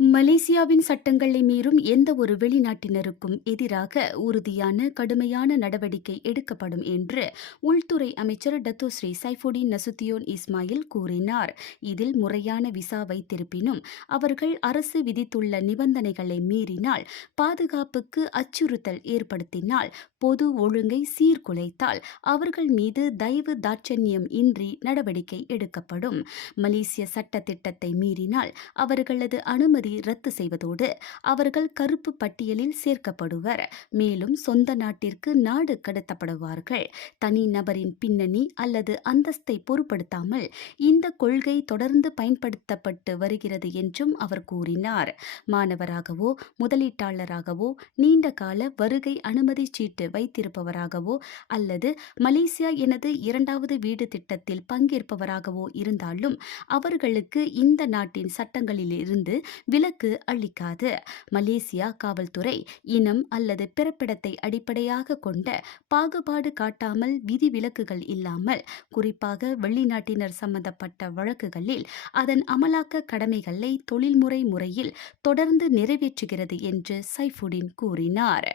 மலேசியாவின் சட்டங்களை மீறும் எந்த ஒரு வெளிநாட்டினருக்கும் எதிராக உறுதியான கடுமையான நடவடிக்கை எடுக்கப்படும் என்று உள்துறை அமைச்சர் டத்தோஸ்ரீ சைஃபுடின் நசுத்தியோன் இஸ்மாயில் கூறினார். இதில் முறையான விசா வைத்திருப்பினும் அவர்கள் அரசு விதித்துள்ள நிபந்தனைகளை மீறினால் பாதுகாப்புக்கு அச்சுறுத்தல் ஏற்படுத்தினால் பொது ஒழுங்கை சீர்குலைத்தால் அவர்கள் மீது தயவு தாட்சண்யம் இன்றி நடவடிக்கை எடுக்கப்படும். மலேசிய சட்ட திட்டத்தை மீறினால் அவர்களது அனுமதி ரத்து செய்வதோடு அவர்கள் கருப்பு பட்டியலில் சேர்க்கப்படுவர். மேலும் சொந்த நாட்டிற்கு நாடு கடத்தப்படுவார்கள். தனிநபரின் பின்னணி அல்லது அந்தஸ்தை பொருட்படுத்தாமல் இந்த கொள்கை தொடர்ந்து பயன்படுத்தப்பட்டு வருகிறது என்றும் அவர் கூறினார். மாணவராகவோ முதலீட்டாளராகவோ நீண்ட கால வருகை அனுமதி சீட்டு வைத்திருப்பவராகவோ அல்லது மலேசியா எனது இரண்டாவது வீடு திட்டத்தில் பங்கேற்பவராகவோ இருந்தாலும் அவர்களுக்கு இந்த நாட்டின் சட்டங்களிலிருந்து விலக்கு அளிக்காது. மலேசியா காவல்துறை இனம் அல்லது பிறப்பிடத்தை அடிப்படையாக கொண்ட பாகுபாடு காட்டாமல் விதிவிலக்குகள் இல்லாமல் குறிப்பாக வெளிநாட்டினர் சம்பந்தப்பட்ட வழக்குகளில் அதன் அமலாக்க கடமைகளை தொழில்முறை முறையில் தொடர்ந்து நிறைவேற்றுகிறது என்று சைஃபுடின் கூறினார்.